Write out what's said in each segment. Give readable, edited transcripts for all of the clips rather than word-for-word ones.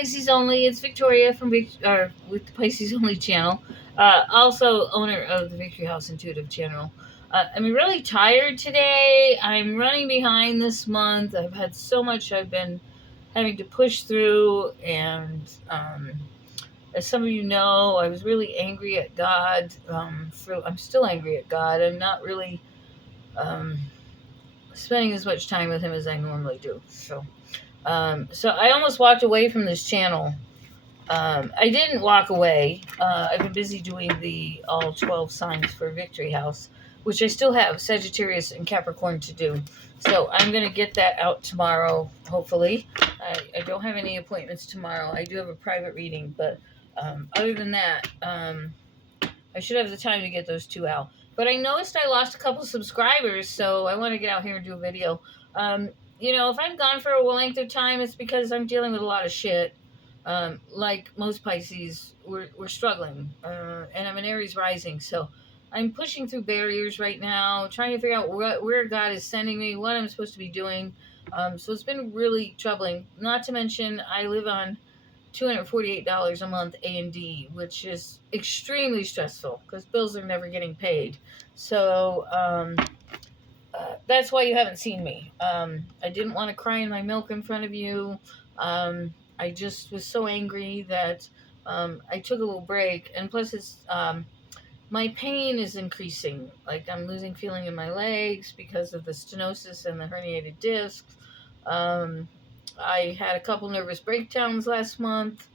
Pisces Only. It's Victoria from with the Pisces Only channel. Also owner of the Victory House Intuitive channel. I'm really tired today. I'm running behind this month. I've had so much I've been having to push through, and as some of you know, I was really angry at God. I'm still angry at God. I'm not really um, spending as much time with Him as I normally do. So I almost walked away from this channel. I didn't walk away. I've been busy doing the all 12 signs for Victory House, which I still have Sagittarius and Capricorn to do. So I'm going to get that out tomorrow, hopefully. I don't have any appointments tomorrow. I do have a private reading, but other than that, I should have the time to get those two out. But I noticed I lost a couple subscribers, so I want to get out here and do a video. If I'm gone for a length of time, it's because I'm dealing with a lot of shit. Like most Pisces, we're struggling. And I'm an Aries rising, so I'm pushing through barriers right now, trying to figure out where God is sending me, what I'm supposed to be doing. So it's been really troubling. Not to mention, I live on $248 a month A&D, which is extremely stressful because bills are never getting paid. So that's why you haven't seen me. I didn't want to cry in my milk in front of you. I just was so angry that I took a little break. And plus, it's my pain is increasing. Like, I'm losing feeling in my legs because of the stenosis and the herniated discs. I had a couple nervous breakdowns last month.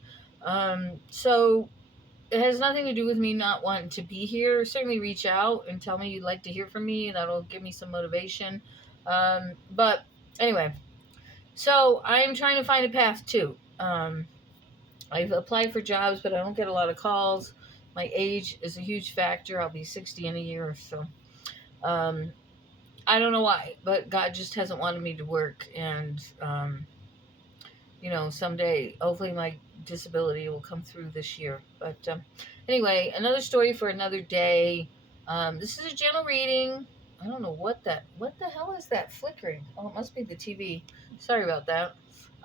So it has nothing to do with me not wanting to be here. Certainly reach out and tell me you'd like to hear from me. That'll give me some motivation. But anyway, so I'm trying to find a path too. I've applied for jobs, but I don't get a lot of calls. My age is a huge factor. I'll be 60 in a year or so. I don't know why, but God just hasn't wanted me to work. And, someday, hopefully my disability will come through this year. But anyway, another story for another day. This is a general reading. I don't know what the hell is that flickering? Oh, it must be the TV. Sorry about that.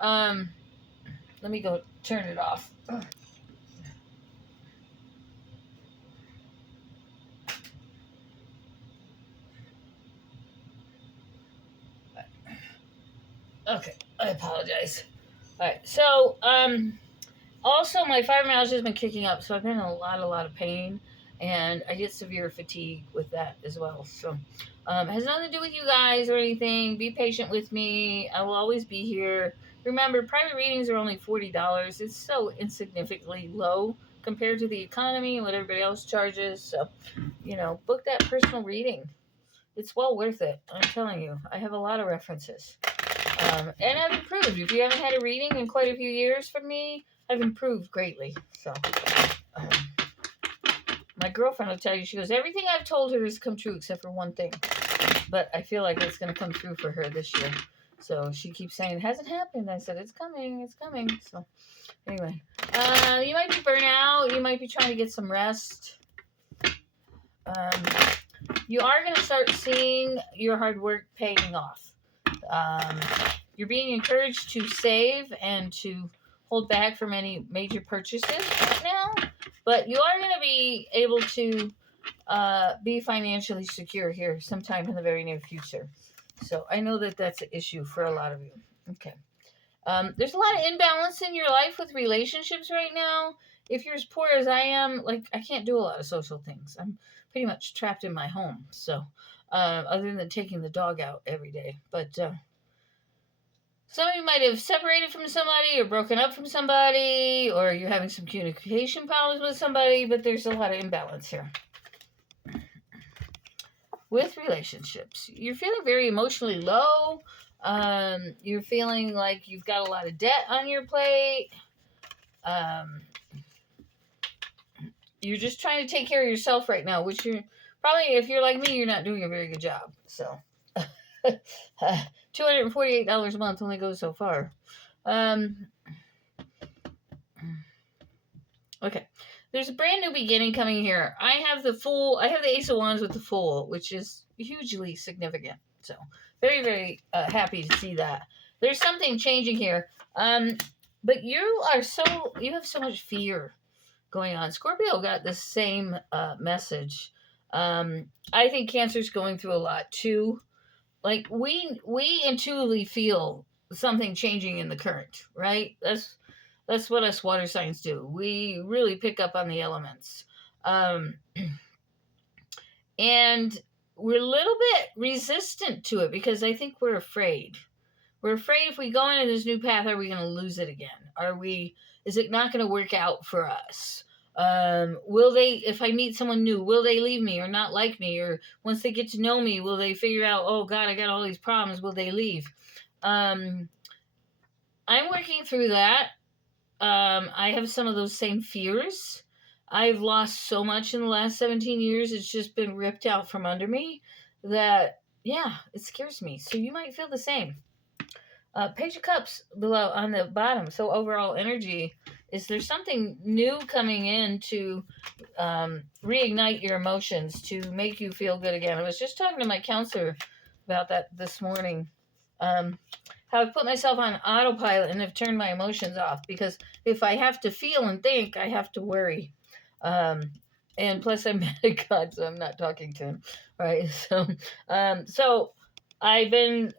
Let me go turn it off. Okay, I apologize. All right, so also my fibromyalgia has been kicking up, so I've been in a lot of pain, and I get severe fatigue with that as well. So it has nothing to do with you guys or anything. Be patient with me. I will always be here. Remember, private readings are only $40. It's so insignificantly low compared to the economy and what everybody else charges. So, book that personal reading. It's well worth it. I'm telling you. I have a lot of references. And I've improved. If you haven't had a reading in quite a few years from me, I've improved greatly. So, my girlfriend will tell you, she goes, everything I've told her has come true except for one thing. But I feel like it's going to come through for her this year. So she keeps saying, it hasn't happened. I said, it's coming. So anyway, you might be burnt out. You might be trying to get some rest. You are going to start seeing your hard work paying off. You're being encouraged to save and to hold back from any major purchases right now. But you are going to be able to be financially secure here sometime in the very near future. So I know that that's an issue for a lot of you. Okay. There's a lot of imbalance in your life with relationships right now. If you're as poor as I am, I can't do a lot of social things. I'm pretty much trapped in my home. So, other than taking the dog out every day. But some of you might have separated from somebody or broken up from somebody, or you're having some communication problems with somebody, but there's a lot of imbalance here. With relationships, you're feeling very emotionally low. You're feeling like you've got a lot of debt on your plate. You're just trying to take care of yourself right now, which you're probably, if you're like me, you're not doing a very good job. So, $248 a month only goes so far. Okay. There's a brand new beginning coming here. I have the Ace of Wands with the Fool, which is hugely significant. So, very, very happy to see that. There's something changing here. But you have so much fear going on. Scorpio got the same message. I think Cancer's going through a lot too. Like we intuitively feel something changing in the current, right? That's what us water signs do. We really pick up on the elements. Um, and we're a little bit resistant to it because I think we're afraid. We're afraid if we go into this new path, are we going to lose it again? Is it not going to work out for us? Will they, if I meet someone new, will they leave me or not like me? Or once they get to know me, will they figure out, oh God, I got all these problems. Will they leave? I'm working through that. I have some of those same fears. I've lost so much in the last 17 years. It's just been ripped out from under me that, yeah, it scares me. So you might feel the same. Page of Cups below on the bottom. So overall energy, is there something new coming in to reignite your emotions, to make you feel good again? I was just talking to my counselor about that this morning. How I've put myself on autopilot and have turned my emotions off, because if I have to feel and think, I have to worry. And plus I'm mad at God, so I'm not talking to him. Right. So I've been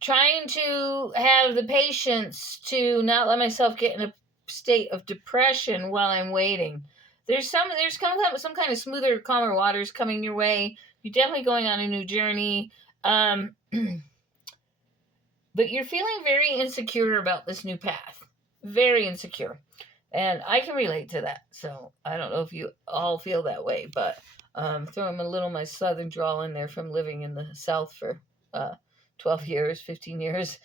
trying to have the patience to not let myself get in a state of depression while I'm waiting. There's some kind of smoother, calmer waters coming your way. You're definitely going on a new journey. But you're feeling very insecure about this new path. Very insecure. And I can relate to that. So I don't know if you all feel that way, but throwing a little my southern drawl in there from living in the South for 12 years, 15 years.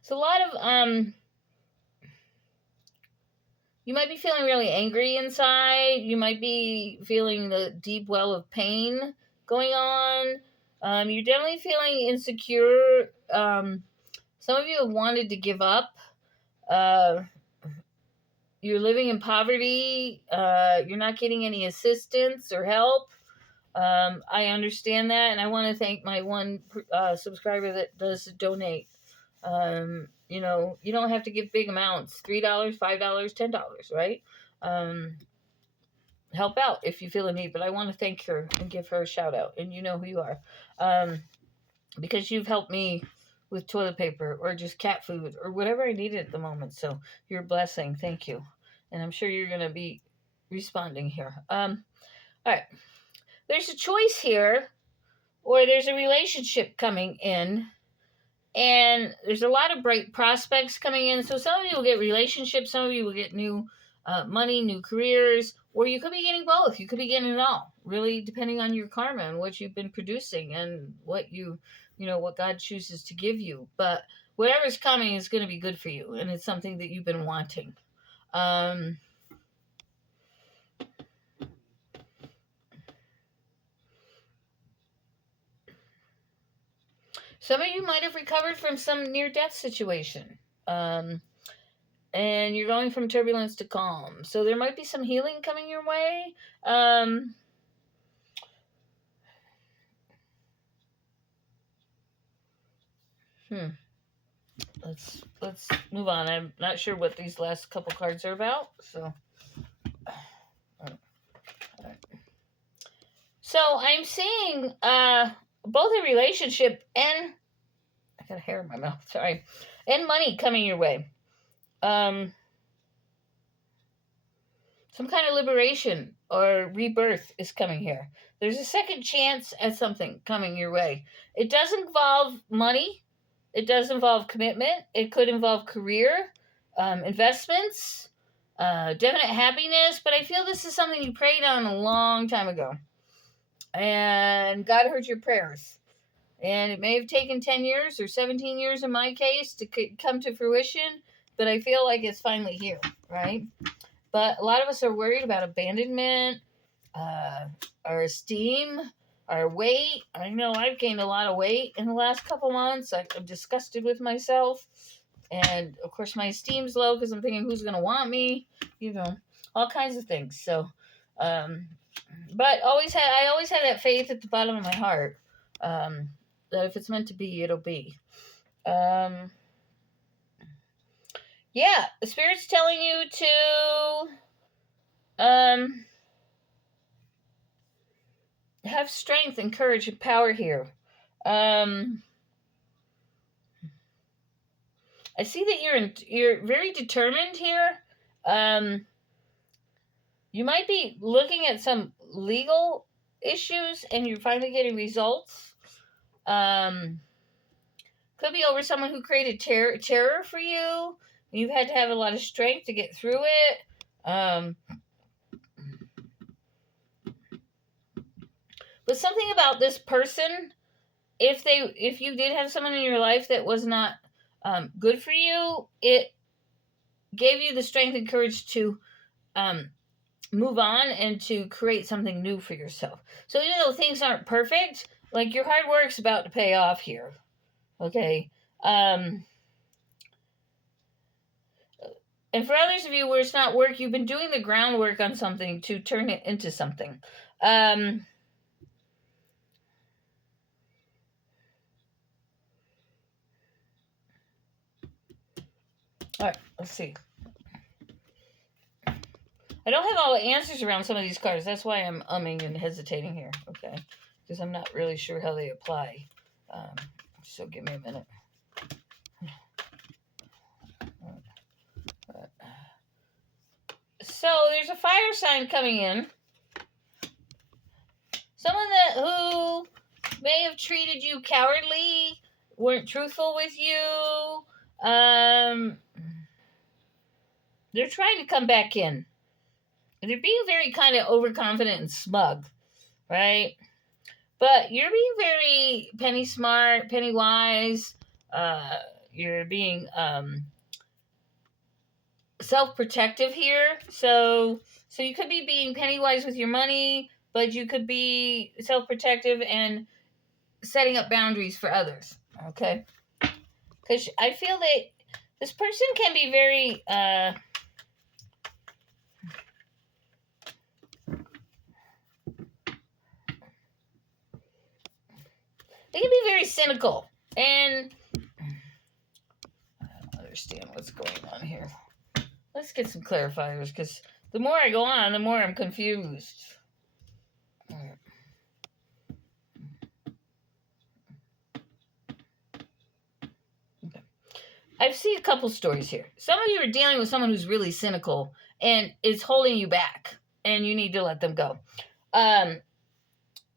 It's a lot of you might be feeling really angry inside. You might be feeling the deep well of pain going on. You're definitely feeling insecure. Some of you have wanted to give up. You're living in poverty. You're not getting any assistance or help. I understand that, and I want to thank my one subscriber that does donate. You don't have to give big amounts, $3, $5, $10, right? Help out if you feel a need, but I want to thank her and give her a shout out, and you know who you are, because you've helped me with toilet paper or just cat food or whatever I needed at the moment. So you're a blessing. Thank you. And I'm sure you're going to be responding here. All right. There's a choice here, or there's a relationship coming in, and there's a lot of bright prospects coming in. So some of you will get relationships, some of you will get new money, new careers, or you could be getting both. You could be getting it all, really depending on your karma and what you've been producing and what what God chooses to give you. But whatever's coming is going to be good for you, and it's something that you've been wanting. Some of you might have recovered from some near-death situation. And you're going from turbulence to calm. So there might be some healing coming your way. Let's move on. I'm not sure what these last couple cards are about. So I'm seeing both a relationship and I got hair in my mouth. Sorry, and money coming your way. Some kind of liberation or rebirth is coming here. There's a second chance at something coming your way. It does involve money. It does involve commitment. It could involve career, investments, definite happiness. But I feel this is something you prayed on a long time ago. And God heard your prayers. And it may have taken 10 years or 17 years in my case to come to fruition. But I feel like it's finally here, right? But a lot of us are worried about abandonment, our esteem, our weight. I know I've gained a lot of weight in the last couple months. I'm disgusted with myself. And, of course, my esteem's low because I'm thinking, who's going to want me? All kinds of things. So But I always have that faith at the bottom of my heart, that if it's meant to be, it'll be. Yeah, the Spirit's telling you to have strength and courage and power here. I see that you're very determined here. You might be looking at some legal issues and you're finally getting results. Could be over someone who created terror for you. You've had to have a lot of strength to get through it. But something about this person, if you did have someone in your life that was not good for you, it gave you the strength and courage to move on and to create something new for yourself. So even though things aren't perfect, like your hard work's about to pay off here. Okay. And for others of you where it's not work, you've been doing the groundwork on something to turn it into something. All right, let's see. I don't have all the answers around some of these cards. That's why I'm umming and hesitating here, okay? Because I'm not really sure how they apply. So give me a minute. So there's a fire sign coming in. Someone who may have treated you cowardly, weren't truthful with you. They're trying to come back in. They're being very kind of overconfident and smug, right? But you're being very penny smart, penny wise. You're being self-protective here. So you could be being penny wise with your money, but you could be self-protective and setting up boundaries for others. Okay? Because I feel that this person can be very they can be very cynical, and I don't understand what's going on here. Let's get some clarifiers, because the more I go on, the more I'm confused. Okay. I've seen a couple stories here. Some of you are dealing with someone who's really cynical and is holding you back, and you need to let them go.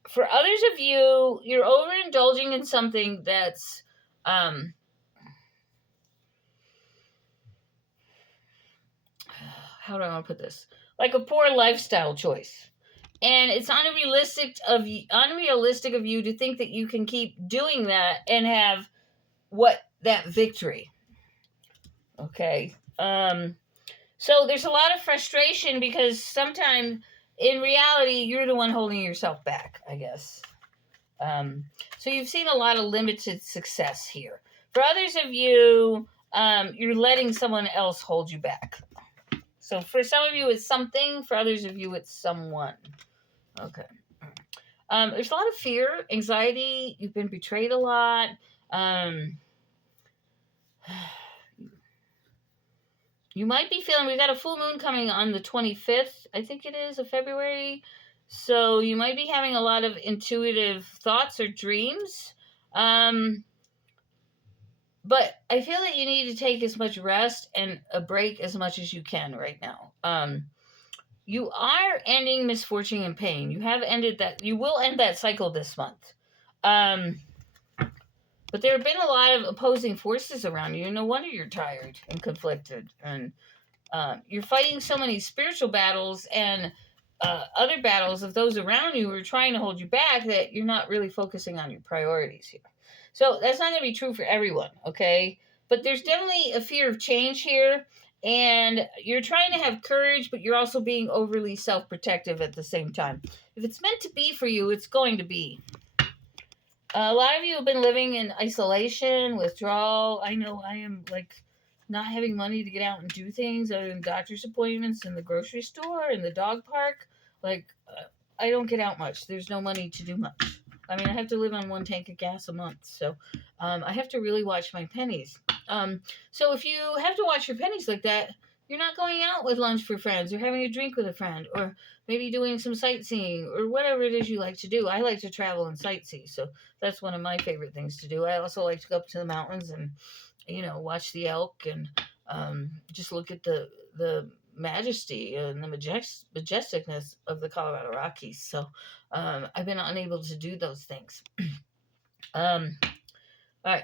For others of you, you're overindulging in something that's how do I want to put this? Like a poor lifestyle choice. And it's unrealistic of you to think that you can keep doing that and have that victory. Okay. So there's a lot of frustration because sometimes in reality you're the one holding yourself back, I guess. So you've seen a lot of limited success here. For others of you, you're letting someone else hold you back. So for some of you, it's something. For others of you, it's someone. Okay. There's a lot of fear, anxiety. You've been betrayed a lot. You might be feeling, we've got a full moon coming on the 25th, I think it is, of February. So you might be having a lot of intuitive thoughts or dreams. But I feel that you need to take as much rest and a break as much as you can right now. You are ending misfortune and pain. You have ended that. You will end that cycle this month. But there have been a lot of opposing forces around you. No wonder you're tired and conflicted. And you're fighting so many spiritual battles and other battles of those around you who are trying to hold you back that you're not really focusing on your priorities here. So that's not going to be true for everyone, okay? But there's definitely a fear of change here, and you're trying to have courage, but you're also being overly self-protective at the same time. If it's meant to be for you, it's going to be. A lot of you have been living in isolation, withdrawal. I know I am, not having money to get out and do things other than doctor's appointments and the grocery store and the dog park. Like, I don't get out much. There's no money to do much. I mean, I have to live on 1 tank of gas a month, so I have to really watch my pennies. So if you have to watch your pennies like that, you're not going out with lunch for friends or having a drink with a friend or maybe doing some sightseeing or whatever it is you like to do. I like to travel and sightsee, so that's one of my favorite things to do. I also like to go up to the mountains and watch the elk and just look at the majesty and the majesticness of the Colorado Rockies. So I've been unable to do those things. All right.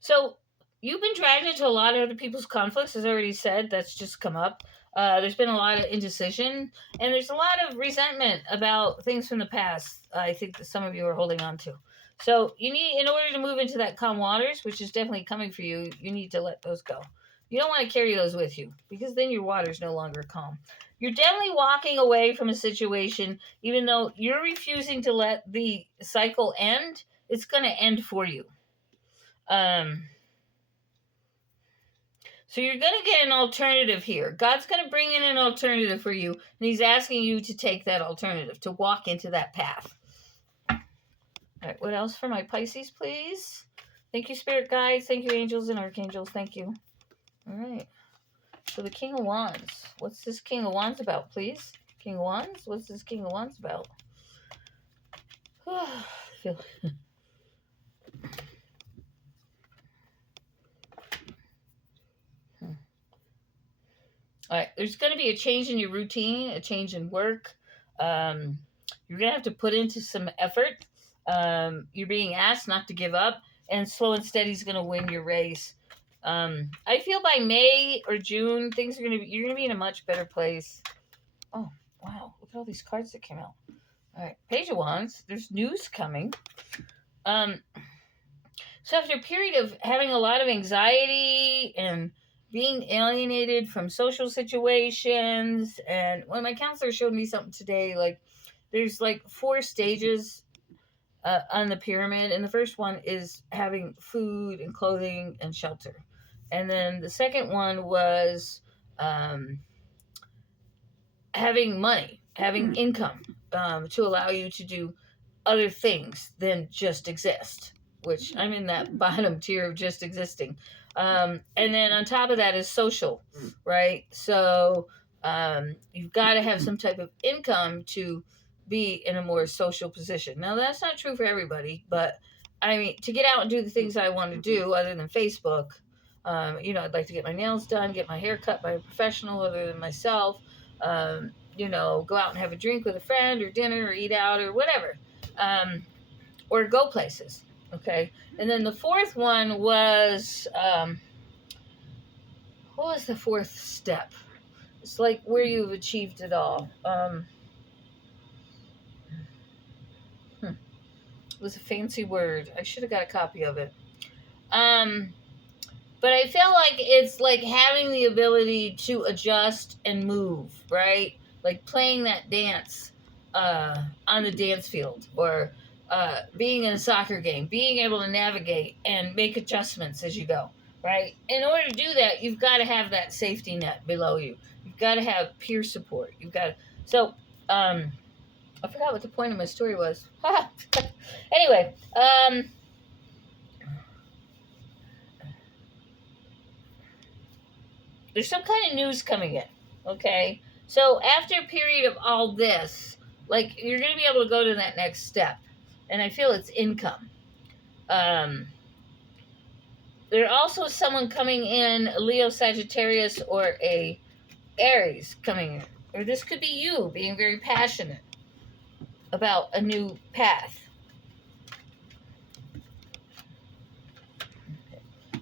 So you've been dragged into a lot of other people's conflicts, as I already said. That's just come up. There's been a lot of indecision, and there's a lot of resentment about things from the past. I think that some of you are holding on to. So you need, in order to move into that calm waters, which is definitely coming for you, you need to let those go. You don't want to carry those with you because then your water's no longer calm. You're definitely walking away from a situation, even though you're refusing to let the cycle end. It's going to end for you. So you're going to get an alternative here. God's going to bring in an alternative for you, and he's asking you to take that alternative, to walk into that path. All right, what else for my Pisces, please? Thank you, Spirit Guides. Thank you, Angels and Archangels. Thank you. All right. So the King of Wands. What's this King of Wands about, please? King of Wands? What's this King of Wands about? I feel... All right, there's going to be a change in your routine, a change in work. You're going to have to put into some effort. You're being asked not to give up, and slow and steady is going to win your race. I feel by May or June, things are you're going to be in a much better place. Oh, wow. Look at all these cards that came out. All right, Page of Wands. There's news coming. So after a period of having a lot of anxiety and being alienated from social situations, and when my counselor showed me something today, like there's like 4 stages on the pyramid, and the first one is having food and clothing and shelter, and then the second one was having money, having income to allow you to do other things than just exist, which I'm in that bottom tier of just existing. And then on top of that is social, right? So you've got to have some type of income to be in a more social position. Now, that's not true for everybody, but I mean, to get out and do the things I want to do other than Facebook, I'd like to get my nails done, get my hair cut by a professional other than myself, go out and have a drink with a friend or dinner or eat out or whatever. Or go places, okay? And then the fourth one was, what was the fourth step? It's like where you've achieved it all. It was a fancy word. I should have got a copy of it. But I feel like it's like having the ability to adjust and move, right? Like playing that dance on the dance field, or being in a soccer game, being able to navigate and make adjustments as you go, right? In order to do that, you've got to have that safety net below you. You've got to have peer support. I forgot what the point of my story was. Anyway, there's some kind of news coming in, okay? So after a period of all this, like, you're going to be able to go to that next step. And I feel it's income. There also is someone coming in, a Leo, Sagittarius, or a Aries coming in. Or this could be you being very passionate about a new path.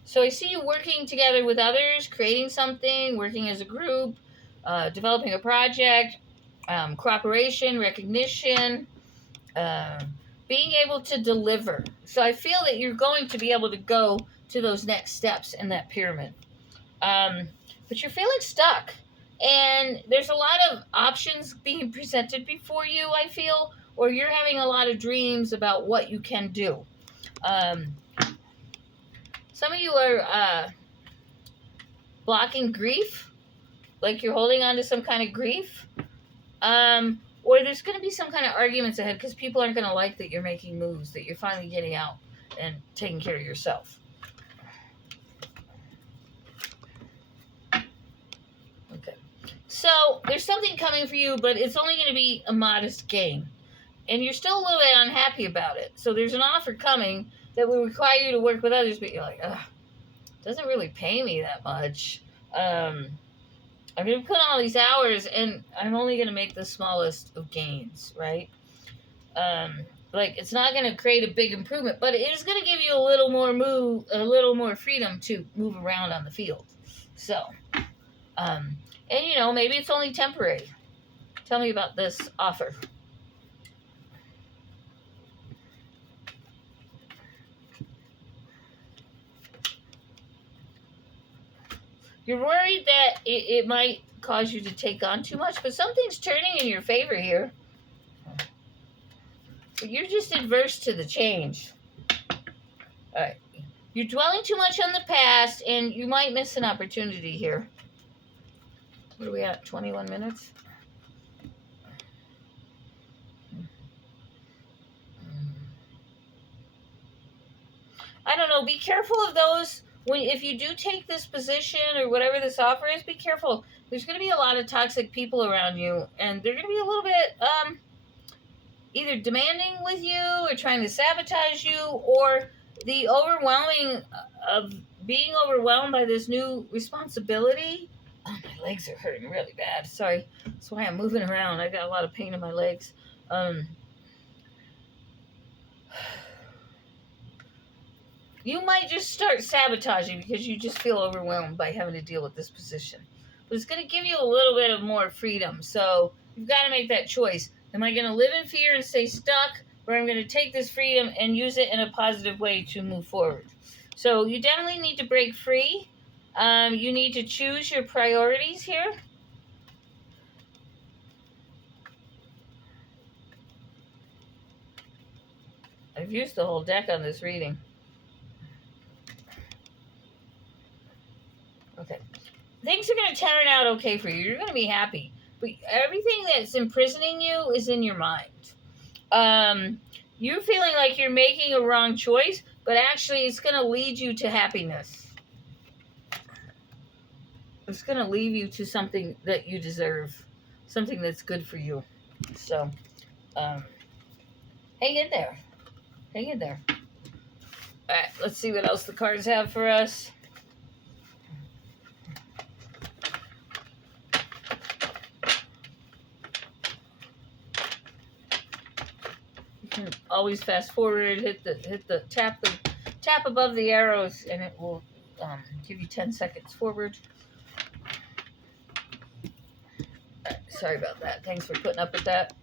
So I see you working together with others, creating something, working as a group, developing a project, cooperation, recognition, being able to deliver. So I feel that you're going to be able to go to those next steps in that pyramid. But you're feeling stuck. And there's a lot of options being presented before you, I feel, or you're having a lot of dreams about what you can do. Some of you are blocking grief, like you're holding on to some kind of grief. Or there's going to be some kind of arguments ahead because people aren't going to like that you're making moves, that you're finally getting out and taking care of yourself. Okay. So there's something coming for you, but it's only going to be a modest gain. And you're still a little bit unhappy about it. So there's an offer coming that will require you to work with others, but you're like, ugh, it doesn't really pay me that much. I'm going to put all these hours, and I'm only going to make the smallest of gains, right? Like, it's not going to create a big improvement, but it is going to give you a little more freedom to move around on the field. So, and you know, maybe it's only temporary. Tell me about this offer. You're worried that it might cause you to take on too much, but something's turning in your favor here. But you're just adverse to the change. All right. You're dwelling too much on the past, and you might miss an opportunity here. What are we at? 21 minutes? I don't know. Be careful of those. If you do take this position or whatever this offer is, be careful. There's going to be a lot of toxic people around you, and they're going to be a little bit either demanding with you or trying to sabotage you, or the overwhelming of being overwhelmed by this new responsibility. Oh, my legs are hurting really bad. Sorry. That's why I'm moving around. I got a lot of pain in my legs. You might just start sabotaging because you just feel overwhelmed by having to deal with this position. But it's going to give you a little bit of more freedom. So you've got to make that choice. Am I going to live in fear and stay stuck, or I'm going to take this freedom and use it in a positive way to move forward? So you definitely need to break free. You need to choose your priorities here. I've used the whole deck on this reading. Okay. Things are going to turn out okay for you. You're going to be happy. But everything that's imprisoning you is in your mind. You're feeling like you're making a wrong choice, but actually it's going to lead you to happiness. It's going to lead you to something that you deserve, something that's good for you. So, hang in there. Hang in there. All right, let's see what else the cards have for us. You can always fast forward, hit the tap above the arrows, and it will give you 10 seconds forward. Right, sorry about that. Thanks for putting up with that.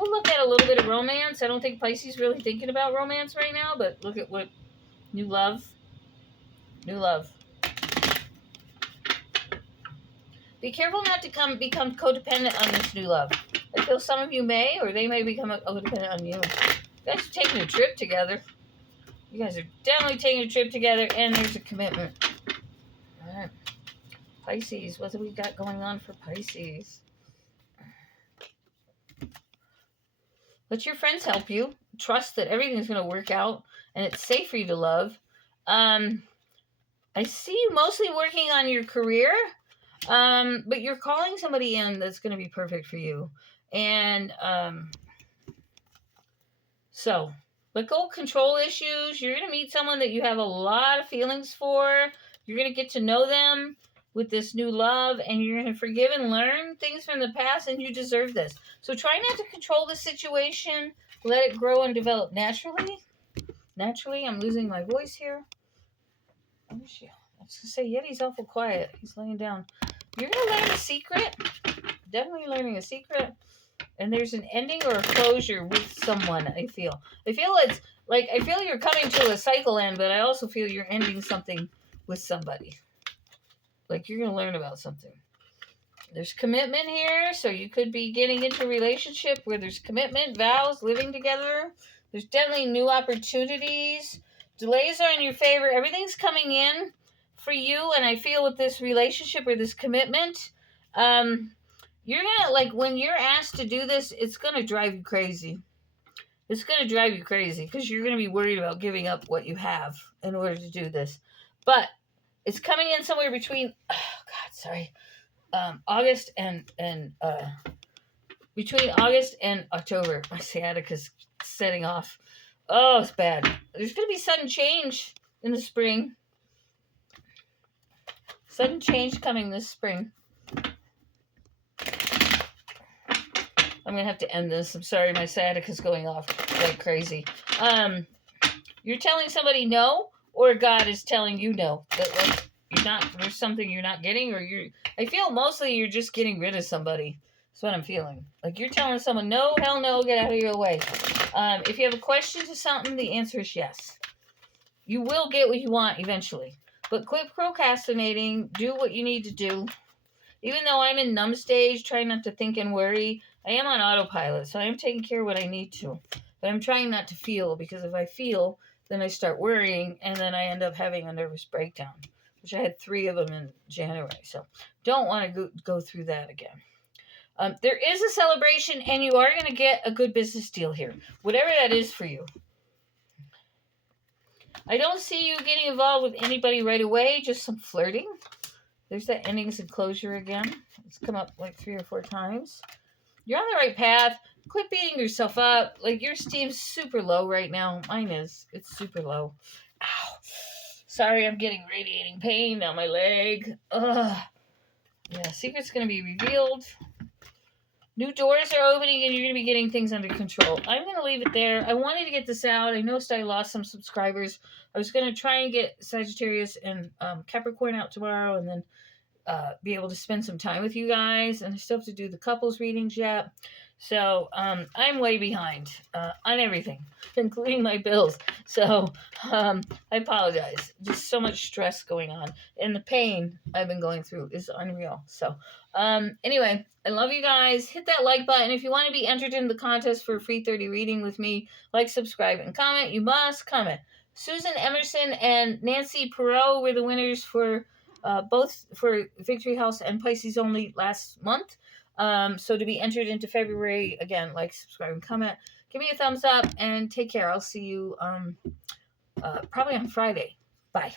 We'll look at a little bit of romance. I don't think Pisces really thinking about romance right now, but look at what new love. New love. Be careful not to become codependent on this new love. I feel some of you may, or they may become codependent on you. You guys are taking a trip together. You guys are definitely taking a trip together, and there's a commitment. All right. Pisces, what do we got going on for Pisces? Let your friends help you. Trust that everything's going to work out, and it's safe for you to love. I see you mostly working on your career. But you're calling somebody in that's going to be perfect for you. And, so, let go of control issues. You're going to meet someone that you have a lot of feelings for. You're going to get to know them with this new love, and you're going to forgive and learn things from the past, and you deserve this. So try not to control the situation. Let it grow and develop naturally. Naturally, I'm losing my voice here. Where is she? I was going to say, Yeti's awful quiet. He's laying down. You're going to learn a secret. Definitely learning a secret. And there's an ending or a closure with someone, I feel. I feel it's like, I feel you're coming to a cycle end, but I also feel you're ending something with somebody. Like you're going to learn about something. There's commitment here, so you could be getting into a relationship where there's commitment, vows, living together. There's definitely new opportunities. Delays are in your favor. Everything's coming in for you, and I feel with this relationship or this commitment, you're gonna, like, when you're asked to do this, it's gonna drive you crazy. It's gonna drive you crazy because you're gonna be worried about giving up what you have in order to do this. But it's coming in somewhere between, oh God, sorry, August and between August and October. My sciatica's setting off. Oh, it's bad. There's gonna be sudden change in the spring. Sudden change coming this spring. I'm going to have to end this. I'm sorry, my sciatica's going off like crazy. You're telling somebody no, or God is telling you no. That, like, you're not, there's something you're not getting, or I feel mostly you're just getting rid of somebody. That's what I'm feeling. Like, you're telling someone, no, hell no, get out of your way. If you have a question to something, the answer is yes. You will get what you want eventually. But quit procrastinating. Do what you need to do. Even though I'm in numb stage, trying not to think and worry, I am on autopilot, so I am taking care of what I need to. But I'm trying not to feel, because if I feel, then I start worrying, and then I end up having a nervous breakdown, which I had 3 of them in January. So don't want to go through that again. There is a celebration, and you are going to get a good business deal here, whatever that is for you. I don't see you getting involved with anybody right away, just some flirting. There's that endings and closure again. It's come up like 3 or 4 times. You're on the right path. Quit beating yourself up. Like, your steam's super low right now. Mine is. It's super low. Ow. Sorry, I'm getting radiating pain down my leg. Ugh. Yeah, secret's going to be revealed. New doors are opening, and you're going to be getting things under control. I'm going to leave it there. I wanted to get this out. I noticed I lost some subscribers. I was going to try and get Sagittarius and Capricorn out tomorrow, and then be able to spend some time with you guys. And I still have to do the couples readings yet. So I'm way behind on everything, including my bills. So I apologize. Just so much stress going on. And the pain I've been going through is unreal. So anyway, I love you guys. Hit that like button. If you want to be entered in the contest for a free 30 reading with me, like, subscribe, and comment. You must comment. Susan Emerson and Nancy Perot were the winners for both for Victory House and Pisces Only last month. So to be entered into February, again, like, subscribe, and comment. Give me a thumbs up, and take care. I'll see you probably on Friday. Bye.